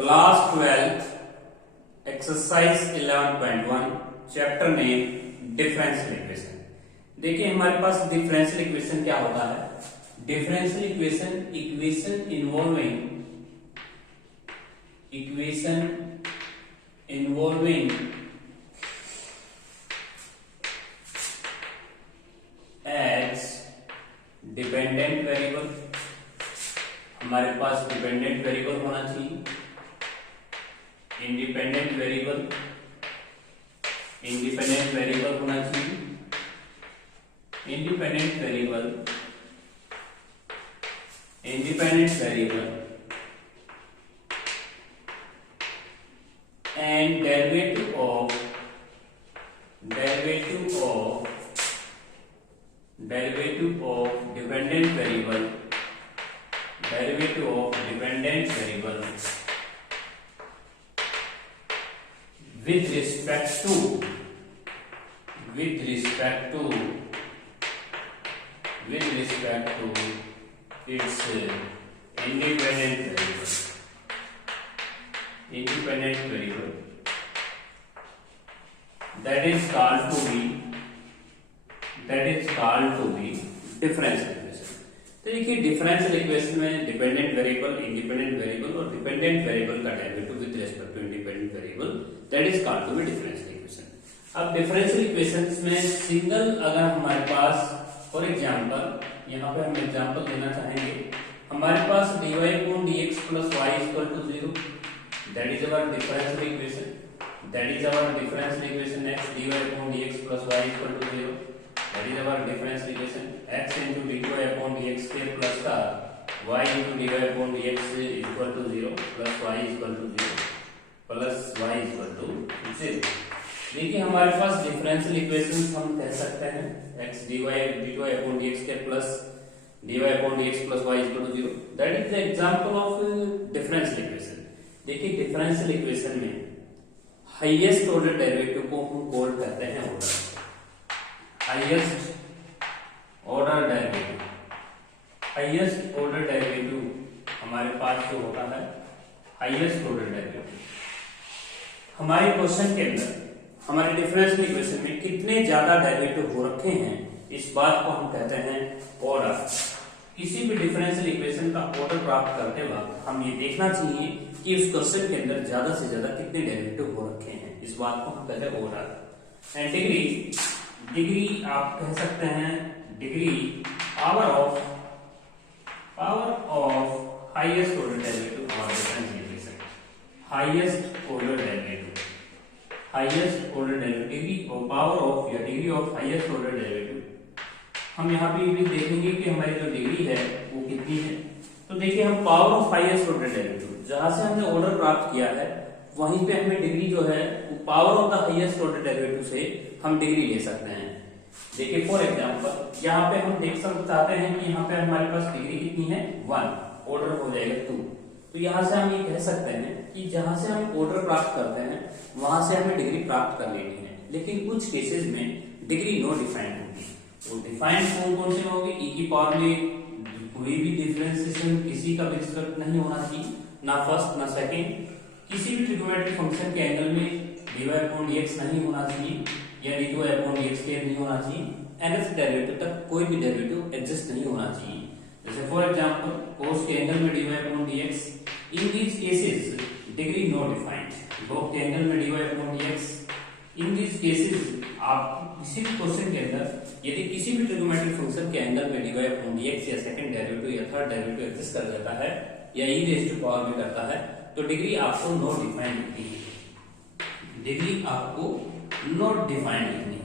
Class 12 exercise 11.1 chapter name differential equation. देखिए हमारे पास differential equation क्या होता है। Differential equation involving x dependent variable. हमारे पास डिपेंडेंट वेरिएबल होना चाहिए, इंडिपेंडेंट वेरिएबल होना चाहिए, independent variable and derivative of dependent variable with respect to its independent variable that is called to be differential equation। तो देखिए डिफरेंशियल इक्वेशन में dependent variable, independent variable और dependent variable का derivative with respect to independent variable that is called to be differential equation. अब differential equations में single अगर हमारे पास for example यहाँ पे हम एग्जांपल देना चाहेंगे, हमारे पास dy upon dx plus y equal to 0 that is our differential equation x dy upon dx plus y equal to 0 that is our differential equation x into dy upon dx square plus का y into dy upon dx equal to 0 plus y equal to 0। देखिए हमारे पास differential equations हम कह सकते हैं x dy upon dx square plus dy upon dx plus y equal to 0 that is the example of differential equation। देखिए differential equation में highest order derivative को हम कॉल करते हैं ऑर्डर, हाईएस्ट ऑर्डर डेरिवेटिव हमारे पास जो होता है हाईएस्ट ऑर्डर डेरिवेटिव। हमारे क्वेश्चन के अंदर हमारे डिफरेंशियल इक्वेशन में कितने ज्यादा डेरिवेटिव हो रखे हैं इस बात को हम कहते हैं ऑर्डर। किसी भी डिफरेंशियल इक्वेशन का ऑर्डर प्राप्त करते वक्त हम ये देखना चाहिए कि उस क्वेश्चन के अंदर ज्यादा से ज्यादा कितने डेरिवेटिव हो रखे हैं, इस बात को हम कहते हैं ऑर्डर। एंड डिग्री आप कह सकते हैं degree power of highest order derivative और differential equation, highest order derivative degree और पावर ऑफ या degree of highest order derivative. हम यहाँ पे भी देखेंगे कि हमारी जो डिग्री है वो कितनी है। तो देखिए हम power of highest order derivative जहां से हमने ऑर्डर प्राप्त किया है वहीं पे हमें डिग्री जो है वो power of the highest order derivative से हम डिग्री ले सकते हैं। देखिए फॉर एग्जांपल यहाँ पे हम देख चाहते हैं कि यहाँ पे हमारे पास डिग्री कितनी है 1, ऑर्डर हो जाएगा 2। तो यहाँ से हम ये कह सकते हैं कि जहां से हम ऑर्डर प्राप्त करते हैं वहां से हमें डिग्री प्राप्त कर लेनी है। लेकिन कुछ केसेस में डिग्री नो डिफाइंड होगी। तो डिफाइंड कौन से होगी, ई की पावर में कोई भी डिफरेंशिएशन किसी का भी रिस्पेक्ट नहीं होना चाहिए, ना फर्स्ट ना सेकंड। किसी भी ट्रिग्नोमेट्रिक फंक्शन के एंगल में dy upon dx नहीं होना चाहिए या dy upon dx स्क्वायर नहीं होना चाहिए। nth डेरिवेटिव तक कोई भी डेरिवेटिव एग्जिस्ट नहीं होना चाहिए। जैसे फॉर एग्जांपल cos के एंगल में dy upon dx, in these cases degree no defined. log के एंगल में dy upon dx, in these cases आप किसी भी क्वेश्चन के अंदर यदि किसी भी ट्रिग्नोमेट्रिक फंक्शन के एंगल में dy upon dx या सेकंड डेरिवेटिव या थर्ड डेरिवेटिव एग्जिस्ट कर जाता है या e रेज़ टू पावर में करता है तो डिग्री आपको नॉट डिफाइंड लिखनी है। डिग्री आपको नॉट डिफाइंड लिखनी है।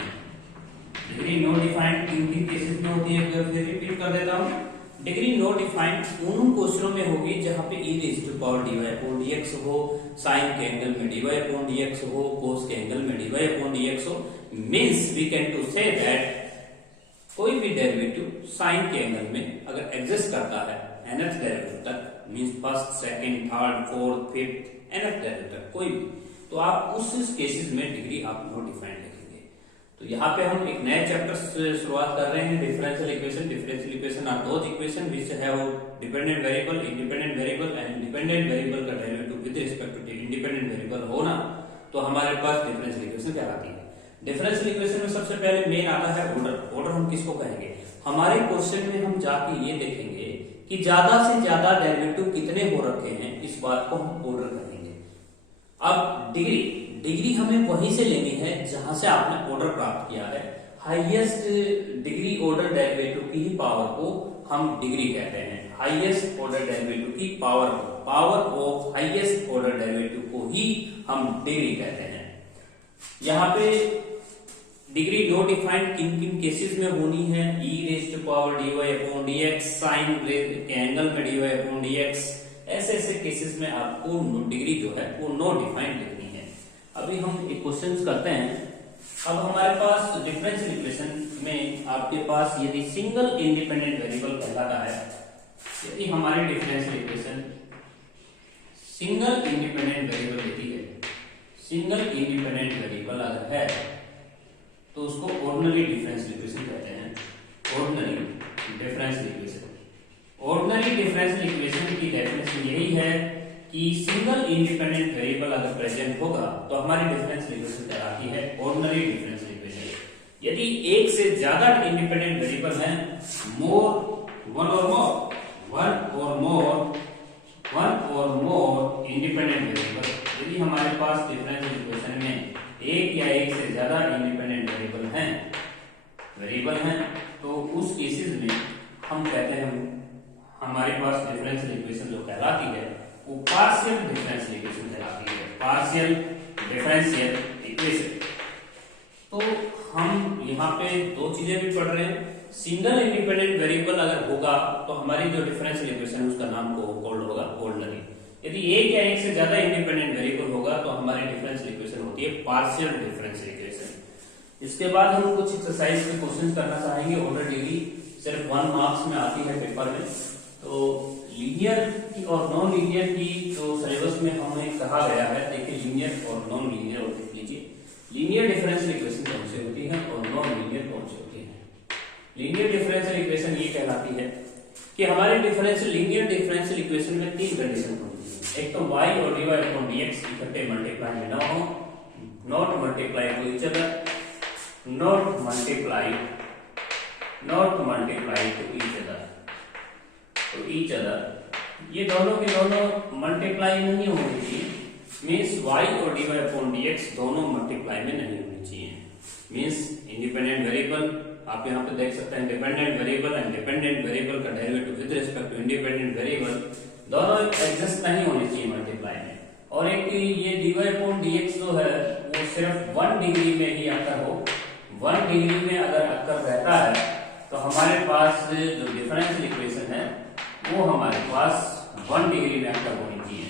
डिग्री नॉट डिफाइंड किन केसेस में होती है, फिर रिपीट कर देता हूं। डिग्री नॉट डिफाइंड उन क्वेश्चनों में होगी जहां पे e raise to power dy upon dx हो, sin के एंगल में dy upon dx हो, cos के एंगल में dy upon dx हो। Means we can to say that कोई भी डेरिवेटिव sin के एंगल में अगर एग्जिस्ट करता है nth डेरिवेटिव तक, means first second third fourth fifth nth derivative तक कोई भी, तो आप उस केसेस में डिग्री आप नॉट डिफाइंड लिखेंगे। तो यहाँ पे हम एक नए चैप्टर से शुरुआत कर रहे हैं, differential equation. Differential equation are those equation which have dependent variable, independent variable and dependent variable का derivative with respect to independent variable होना, तो हमारे पास डिफरेंशियल इक्वेशन कहलाती है। डिफरेंशियल इक्वेशन में सबसे पहले मेन आता है ऑर्डर। ऑर्डर हम किसको कहेंगे? हमारे क्वेश्चन में हम जाके ये देखेंगे कि ज्यादा से ज्यादा डेरिवेटिव कितने हो रखे हैं, इस बात को हम ऑर्डर करेंगे। अब डिग्री हमें वहीं से लेनी है जहां से आपने ऑर्डर प्राप्त किया है। हाईएस्ट डिग्री ऑर्डर डेरिवेटिव की ही पावर को हम डिग्री कहते हैं। हाईएस्ट ऑर्डर डेरिवेटिव की power of highest order derivative को ही हम डिग्री कहते हैं। यहाँ पे डिग्री नो डिफाइंड किन किन केसेस में होनी है, e raise to power dy upon dx, sine के एंगल में dy अपॉन dx, ऐसे केसेस में आपको डिग्री जो है वो नो डिफाइंड लिखनी है। अभी हम एक क्वेश्चन करते हैं। अब हमारे पास डिफरेंशियल इक्वेशन में आपके पास यदि सिंगल इंडिपेंडेंट वेरिएबल कहलाता है, यदि हमारी differential equation single independent variable होती है, सिंगल इंडिपेंडेंट वेरिएबल अगर है तो उसको ऑर्डिनरी डिफरेंशियल इक्वेशन कहते हैं। Ordinary differential equation. Ordinary differential equation की डेफिनेशन यही है कि सिंगल इंडिपेंडेंट वेरिएबल अगर प्रेजेंट होगा तो हमारी डिफरेंशियल इक्वेशन कहलाती है ऑर्डिनरी डिफरेंशियल इक्वेशन। यदि एक से ज्यादा इंडिपेंडेंट वेरिएबल हैं, वन और मोर इंडिपेंडेंट वेरिएबल, यदि हमारे पास डिफरेंशियल इक्वेशन में एक या एक से ज्यादा इंडिपेंडेंट वेरिएबल हैं, तो उस केसेस में हम कहते हैं हमारे पास डिफरेंशियल इक्वेशन जो कहलाती है वो पार्शियल डिफरेंशियल इक्वेशन कहलाती है। Partial differential equation. तो हम यहाँ पे दो चीजें भी पढ़ रहे हैं। सिंगल इंडिपेंडेंट वेरिएबल अगर होगा तो हमारी जो डिफरेंशियल इक्वेशन है उसका नाम कॉल्ड होगा ऑर्डिनरी। यदि एक या एक से ज्यादा इंडिपेंडेंट वेरिएबल होगा तो हमारी डिफरेंशियल इक्वेशन होती है पार्शियल डिफरेंशियल इक्वेशन। इसके बाद हम कुछ एक्सरसाइज के क्वेश्चन करना चाहेंगे। ऑर्डर डिग्री सिर्फ 1 मार्क्स में आती है पेपर में। तो लीनियर की और नॉन लीनियर की जो सिलेबस में हमें कहा गया है, देखिए लीनियर और नॉन लीनियर और देख लीजिए लीनियर डिफरेंशियल इक्वेशन कौन सी होती है और नॉन लीनियर कौन सी होती है। लीनियर डिफरेंशियल इक्वेशन ये कहलाती है कि हमारे लीनियर डिफरेंशियल इक्वेशन में 3 कंडीशन होती है। एक तो y और dy अपॉन dx इकट्ठे मल्टीप्लाई में ना हो, not multiply two each other, not multiply two each other, ये दोनों के दोनों मल्टीप्लाई नहीं होनी चाहिए। मीन्स y और dy अपॉन dx दोनों मल्टीप्लाई में नहीं होनी चाहिए। मीन्स इंडिपेंडेंट वेरिएबल आप यहाँ पे देख सकते हैं, dependent variable and dependent variable का derivative with respect to independent variable दोनों एग्जिस्ट नहीं होने चाहिए मल्टीप्लाई में। और एक ये dy अपॉन dx जो है वो सिर्फ 1 डिग्री में ही अक्कर हो। 1 डिग्री में अगर अक्कर रहता है तो हमारे पास जो डिफरेंशियल इक्वेशन है वो हमारे पास 1 डिग्री में अक्कर होनी चाहिए।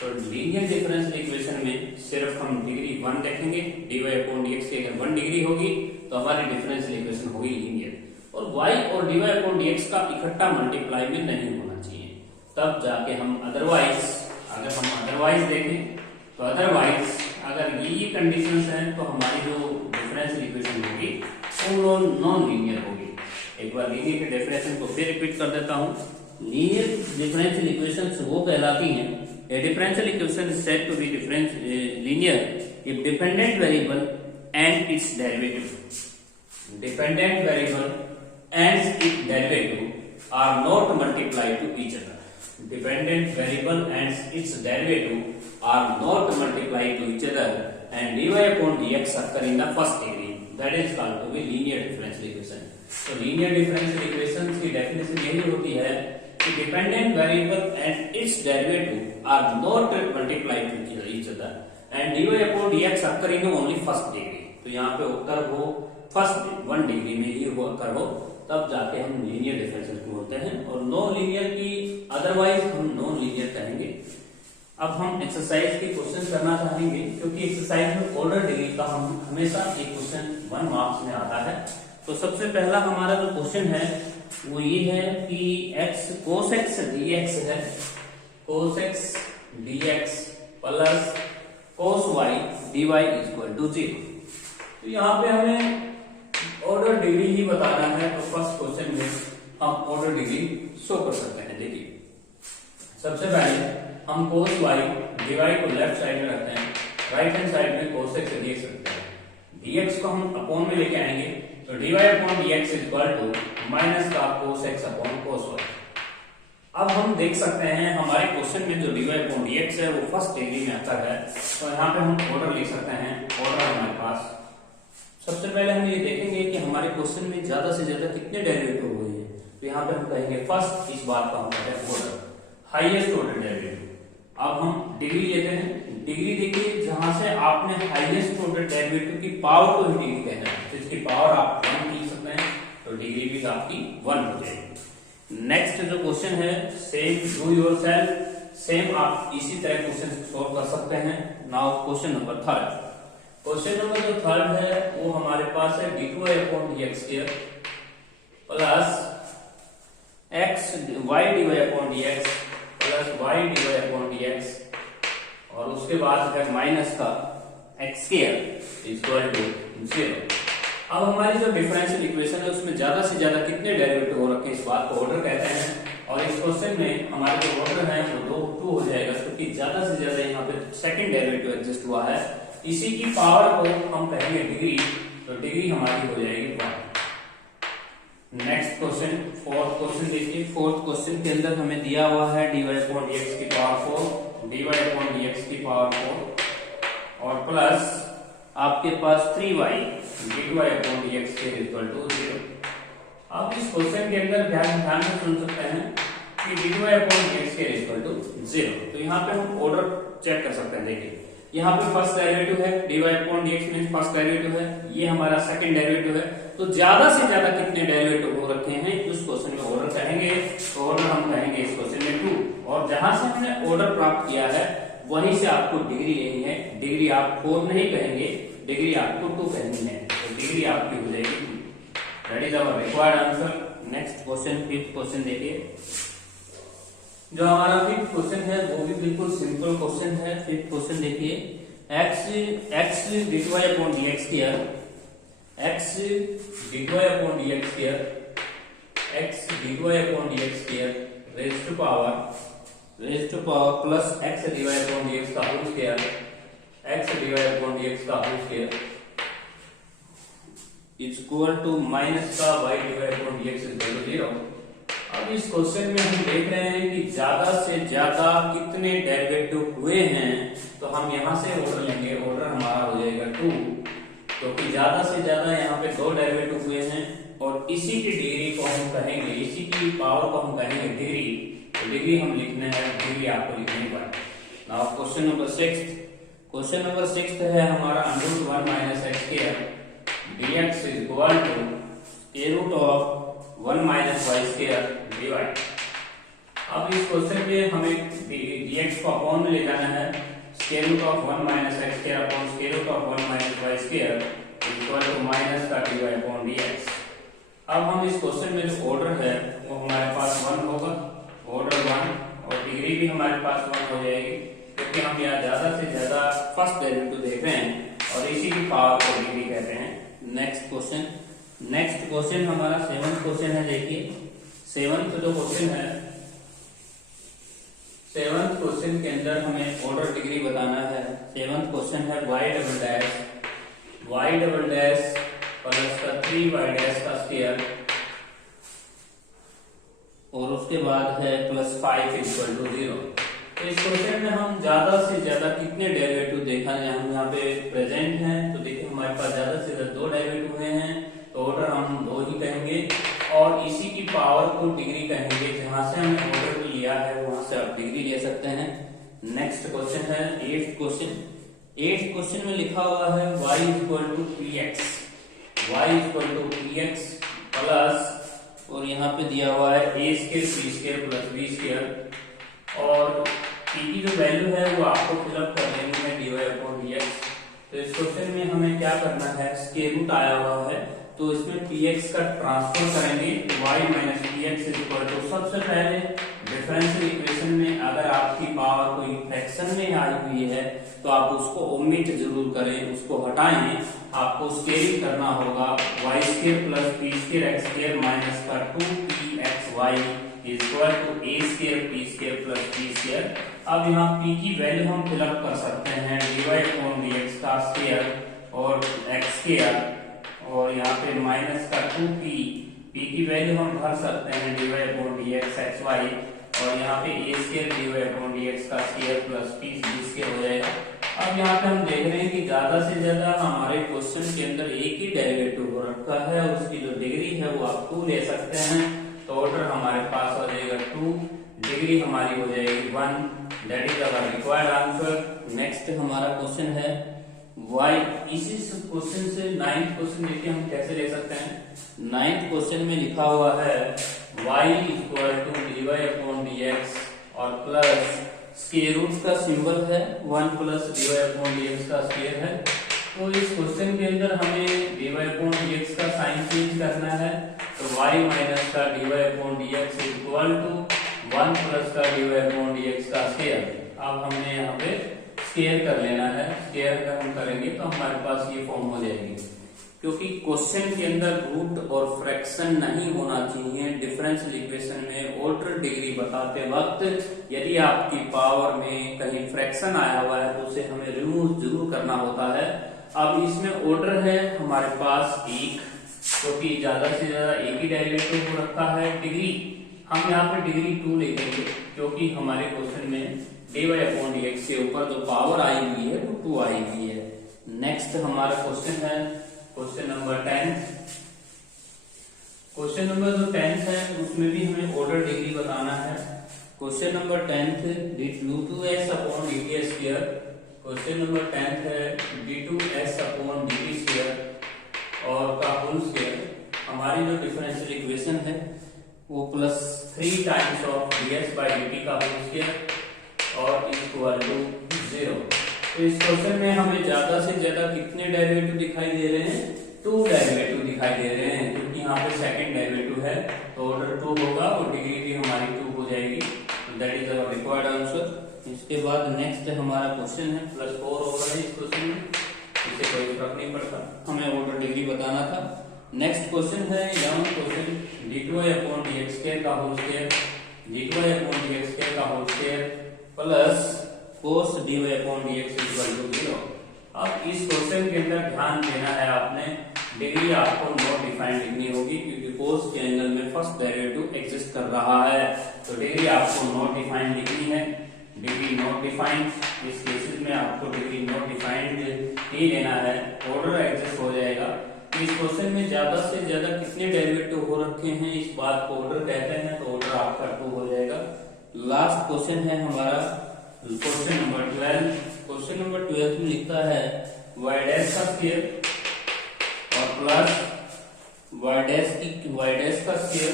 तो लीनियर डिफरेंशियल इक्वेशन में सिर्फ हम डिग्री 1 देखेंगे। dy अपॉन dx की अगर 1 डिग्री होगी तो हमारी डिफरेंशियल इक्वेशन होगी लीनियर। और y और dy अपॉन dx का इकट्ठा मल्टीप्लाई में नहीं होना चाहिए, तब जाके हम अदरवाइज देखें तो अगर ये कंडीशंस हैं तो हमारी जो डिफरेंशियल इक्वेशन होगी वो नॉन लीनियर होगी। एक बार लीनियर की डेफिनेशन को फिर रिपीट कर देता हूँ। लीनियर डिफरेंशियल इक्वेशंस वो कहलाती हैं, a differential equation is said to be linear if dependent variable and its derivative are not multiplied to each other. Dependent variable and its derivative are not multiplied to each other and dy upon dx occur in the first degree. That is called to be linear differential equation. So linear differential equations की definition यही होती है कि dependent variable and its derivative are not multiplied to each other and dy upon dx occur in only first degree. तो यहाँ पे उत्तर हो first 1 degree में ही वो अक्कर हो, तब जाके हम लीनियर डिफरेंशियल बोलते हैं। और नॉन लीनियर की अदरवाइज हम नॉन लीनियर कहेंगे। अब हम एक्सरसाइज के क्वेश्चन करना चाहेंगे, क्योंकि एक्सरसाइज में ऑर्डर डिग्री का हम हमेशा एक क्वेश्चन 1 मार्क्स में आता है। तो सबसे पहला हमारा जो क्वेश्चन है वो ये है कि cos x dx है, cos x dx plus cos y dy equal to 0। तो तो यहाँ पे हमें ऑर्डर डिग्री ही बताना है, तो फर्स्ट क्वेश्चन में हम ऑर्डर डिग्री शो कर सकते हैं। देखिए सबसे पहले हम cos y dy को लेफ्ट साइड में रखते हैं, राइट हैंड साइड में cos x देख सकते हैं, dx को हम अपॉन में लेके आएंगे, तो dy upon dx is equal to minus का cos x upon cos y। अब हम देख सकते हैं हमारे क्वेश्चन में जो dy अपॉन dx है वो फर्स्ट डिग्री में आता है, तो यहाँ पे हम ऑर्डर लिख सकते हैं। ऑर्डर हमारे पास सबसे पहले हम ये देखेंगे कि हमारे क्वेश्चन में ज्यादा से ज्यादा कितने डेरिवेटिव हुए हैं, तो यहाँ पे हम कहेंगे फर्स्ट, इस बात का हम कहते हैं ऑर्डर, हाईएस्ट ऑर्डर डेरिवेटिव। अब हम डिग्री लेते हैं, डिग्री देखिए जहां से आपने हाईएस्ट ऑर्डर डेरिवेटिव की पावर को ही डिग्री कहना है, तो इसकी पावर आप 1 लिख सकते हैं, तो डिग्री भी आपकी 1 हो जाएगी। नेक्स्ट जो क्वेश्चन है, सेम डू योरसेल्फ, सेम आप इसी तरह क्वेश्चन सॉल्व कर सकते हैं। Now question number third, question number जो थर्ड है वो हमारे पास है d2y upon dx square plus x y dy upon dx plus y dy upon dx, और उसके बाद है माइनस का x स्क्वायर इक्वल टू 0। अब हमारी जो डिफरेंशियल इक्वेशन है उसमें ज्यादा से ज्यादा कितने डेरिवेटिव हो रखे हैं, इस बात को ऑर्डर कहते हैं। और इस क्वेश्चन में हमारे जो ऑर्डर है वो 2 हो जाएगा, क्योंकि ज्यादा से ज्यादा यहाँ पे सेकंड डेरिवेटिव एग्जिस्ट हुआ है, इसी की पावर को हम कहेंगे डिग्री, तो डिग्री हमारी हो जाएगी 1। नेक्स्ट क्वेश्चन, फोर्थ क्वेश्चन देखिए। फोर्थ क्वेश्चन के अंदर हमें दिया हुआ है dy अपॉन dx की पावर 4, dy अपॉन dx की पावर 4 और प्लस आपके पास 3y dy अपॉन dx के इक्वल टू 0। अब इस क्वेश्चन के अंदर ध्यान से सुन सकते हैं कि dy अपॉन dx के इक्वल टू 0, तो यहाँ पे हम ऑर्डर चेक कर सकते हैं। देखिए यहाँ पे फर्स्ट डेरिवेटिव है, dy upon dx means first derivative है, ये हमारा सेकंड डेरिवेटिव है, तो ज्यादा से ज्यादा कितने डेरिवेटिव हो रखे हैं उस क्वेश्चन में ऑर्डर कहेंगे, तो ऑर्डर हम कहेंगे इस क्वेश्चन में 2, और जहां से हमने ऑर्डर प्राप्त किया है वहीं से आपको डिग्री लेनी है। डिग्री आप 4 नहीं कहेंगे, डिग्री आपको 2 कहनी है, तो डिग्री आपकी हो जाएगी 2। That is our required answer. Next question, fifth question देखिए। जो हमारा फिफ्थ क्वेश्चन है वो भी बिल्कुल सिंपल क्वेश्चन है। फिफ्थ क्वेश्चन देखिए, x dy upon dx square, x dy upon dx square, x dy upon dx square raise to power plus x dy upon dx का whole square, x dy upon dx का whole square is equal to minus का y dy upon dx equal to 0। अब इस question में हम देख रहे हैं कि ज्यादा से ज्यादा कितने डेरिवेटिव हुए हैं, तो हम यहां से ऑर्डर लेंगे, ऑर्डर हमारा हो जाएगा 2, क्योंकि ज्यादा से ज्यादा यहाँ पे 2 डेरिवेटिव हुए हैं, और इसी की डिग्री को हम कहेंगे, इसी की पावर को हम कहेंगे डिग्री, तो डिग्री हम लिखने हैं, डिग्री आपको लिखनी पड़ेगी। Now question number 6, question number 6 है हमारा √1 minus x square dx is equal to square root of 1 minus y square dy। अब इस क्वेश्चन में हमें dx को अपॉन में ले जाना है, square root of 1 minus x square upon square root of 1 minus y square equal to minus का dy अपॉन dx। अब हम इस क्वेश्चन में जो ऑर्डर है वो हमारे पास 1 होगा, ऑर्डर 1, और डिग्री भी हमारे पास 1 हो जाएगी, क्योंकि हम यहाँ ज्यादा से ज्यादा फर्स्ट डेरिवेटिव देख रहे हैं और इसी की पावर को डिग्री कहते हैं। नेक्स्ट क्वेश्चन हमारा 7th क्वेश्चन है। देखिए 7th जो क्वेश्चन है, 7th क्वेश्चन के अंदर हमें ऑर्डर डिग्री बताना है। 7th क्वेश्चन है y डबल डैश प्लस का 3y डैश का स्क्वायर, और उसके बाद है प्लस 5 इक्वल टू 0। तो इस क्वेश्चन में हम ज्यादा से ज्यादा कितने डेरिवेटिव देखा है, हम यहाँ पे प्रेजेंट हैं, तो देखिए हमारे पास ज्यादा से ज्यादा 2 डेरिवेटिव हुए हैं, तो ऑर्डर हम 2 ही कहेंगे, और इसी की पावर को डिग्री कहेंगे। जहां से हमने ऑर्डर लिया है वहां से आप डिग्री ले सकते हैं। नेक्स्ट क्वेश्चन है 8th क्वेश्चन। 8th क्वेश्चन में लिखा हुआ है y equal to px plus, और यहाँ पे दिया हुआ है a square c square plus b square, और p की जो वैल्यू है वो आपको फिलअप कर देनी है dy अपॉन dx। तो इस क्वेश्चन में हमें क्या करना है, स्क्वायर रूट आया हुआ है, तो इसमें px का ट्रांसफर करेंगे, y minus px equal to, सबसे पहले डिफरेंशियल इक्वेशन में अगर आपकी पावर कोई फ्रैक्शन में आई हुई है तो आप उसको ओमिट जरूर करें, उसको हटाएं, आपको स्केलिंग करना होगा y square plus p square x square minus का 2pxy equal to a square p square plus b square. अब यहाँ p की वैल्यू हम फिलअप कर सकते हैं dy/dx का स्क्वायर और x स्क्वायर और यहाँ पे माइनस का 2p की वैल्यू हम भर सकते हैं dy/dx xy और यहाँ पे a स्क्वायर dy/dx का स्क्वायर प्लस p स्क्वायर हो जाएगा। अब यहाँ पे हम देख रहे हैं कि ज्यादा से ज्यादा हमारे क्वेश्चन के अंदर एक ही डेरिवेटिव हो रखा है, उसकी जो डिग्री है वो आप 2 ले सकते हैं, तो ऑर्डर हमारे पास हो जाएगा 2, डिग्री हमारी हो जाएगी 1, that is our required answer. Next हमारा क्वेश्चन है y। इसी क्वेश्चन से 9th क्वेश्चन देखिए हम कैसे ले सकते हैं। 9th क्वेश्चन में लिखा हुआ है y इक्वल टू dy/dx और प्लस स्क्वायर रूट का सिंबल है 1 प्लस dy/dx का स्क्वायर है। तो इस क्वेश्चन के अंदर हमें dy/dx का साइन चेंज करना है, तो y माइनस का dy/dx इक्वल टू 1 प्लस का dy/dx का स्क्वायर। अब हमने यहाँ पे स्क्वायर कर लेना है, स्क्वायर अगर हम करेंगे तो हमारे पास ये फॉर्म हो जाएगी। क्योंकि क्वेश्चन के अंदर रूट और फ्रैक्शन नहीं होना चाहिए डिफरेंशियल इक्वेशन में ऑर्डर डिग्री बताते वक्त। यदि आपकी पावर में कहीं फ्रैक्शन आया हुआ है तो उसे हमें रिमूव जरूर करना होता है। अब इसमें ऑर्डर है हमारे पास 1, क्योंकि ज्यादा से ज्यादा एक ही डेरिवेटिव हो रखा है। डिग्री हम यहाँ पे डिग्री 2 लिखेंगे क्योंकि हमारे क्वेश्चन में dy/dx के ऊपर जो पावर आई हुई है वो 2 आई हुई है। नेक्स्ट हमारा क्वेश्चन है क्वेश्चन नंबर 10। क्वेश्चन नंबर जो 10 है उसमें भी हमें ऑर्डर डिग्री बताना है। Question number 10 d2s upon dt square. Question number 10 है d2s अपॉन dt स्क्वायर और का होल स्क्वायर। हमारी जो डिफरेंशियल इक्वेशन है वो प्लस 3 टाइम्स ऑफ ds/dt का होल स्क्वायर और इक्वल टू 0। तो इस क्वेश्चन में हमें ज्यादा से ज्यादा कितने डेरिवेटिव दिखाई दे रहे हैं? 2 डेरिवेटिव दिखाई दे रहे हैं, क्योंकि यहाँ पे सेकंड डेरिवेटिव है तो ऑर्डर 2 होगा और डिग्री भी हमारी 2 हो जाएगी। That is our required answer. इसके बाद नेक्स्ट हमारा क्वेश्चन है +4 ओवर है इस क्वेश्चन में, इससे कोई फर्क नहीं पड़ता, हमें ऑर्डर डिग्री बताना था। नेक्स्ट क्वेश्चन है 11 क्वेश्चन d2/dx का होल स्क्वायर, d2/dx का whole square plus cos dy/dx equal to 0। अब इस क्वेश्चन के अंदर ध्यान देना है आपने, डिग्री आपको नॉट डिफाइंड लिखनी होगी क्योंकि cos के एंगल में फर्स्ट डेरिवेटिव एग्जिस्ट कर रहा है, तो डिग्री आपको नॉट डिफाइंड लिखनी है। डिग्री नॉट डिफाइंड, इस केसेस में आपको डिग्री नॉट डिफाइंड ही लेना है, ऑर्डर एग्जिस्ट हो जाएगा। तो इस क्वेश्चन में ज्यादा से ज्यादा कितने डेरिवेटिव हो रखे हैं इस बात को ऑर्डर कहते हैं, तो ऑर्डर आपका 2 हो जाएगा। लास्ट क्वेश्चन है हमारा क्वेश्चन नंबर 12। क्वेश्चन नंबर 12 में लिखा है y डैश का स्क्वायर और प्लस y डैश का square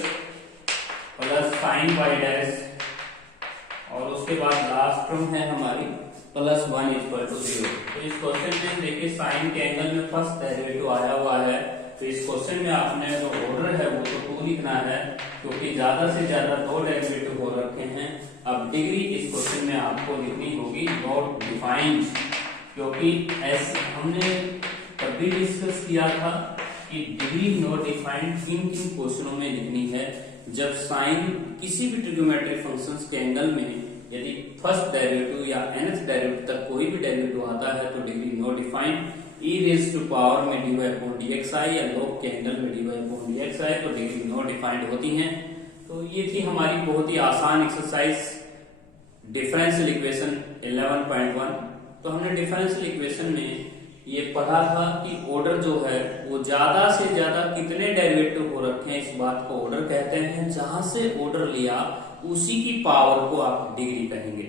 plus sin y dash और उसके बाद लास्ट टर्म है हमारी +1 इक्वल टू 0। तो इस क्वेश्चन में देखिए साइन के एंगल में फर्स्ट डेरिवेटिव आया हुआ है, तो इस क्वेश्चन में आपने जो ऑर्डर है वो तो 2 लिखना है क्योंकि ज्यादा से ज्यादा 2 डेरिवेटिव हो रखे हैं। अब डिग्री इस क्वेश्चन में आपको लिखनी होगी नॉट डिफाइंड, क्योंकि ऐसे हमने तभी डिस्कस किया था कि डिग्री नॉट डिफाइंड किन किन क्वेश्चनों में लिखनी है। जब साइन किसी भी ट्रिग्नोमेट्रिक फंक्शंस के एंगल में यदि फर्स्ट डेरिवेटिव या nth डेरिवेटिव तक कोई भी डेरिवेटिव आता है तो degree not defined. e raise to power में dy/dx आई या log के एंगल में dy/dx आई तो डिग्री नॉट डिफाइंड होती हैं। तो ये थी हमारी बहुत ही आसान एक्सरसाइज डिफरेंशियल इक्वेशन 11.1। तो हमने डिफरेंशियल इक्वेशन में ये पढ़ा था कि ऑर्डर जो है वो ज्यादा से ज्यादा कितने डेरिवेटिव हो रखे हैं इस बात को ऑर्डर कहते हैं। जहां से ऑर्डर लिया उसी की पावर को आप डिग्री कहेंगे।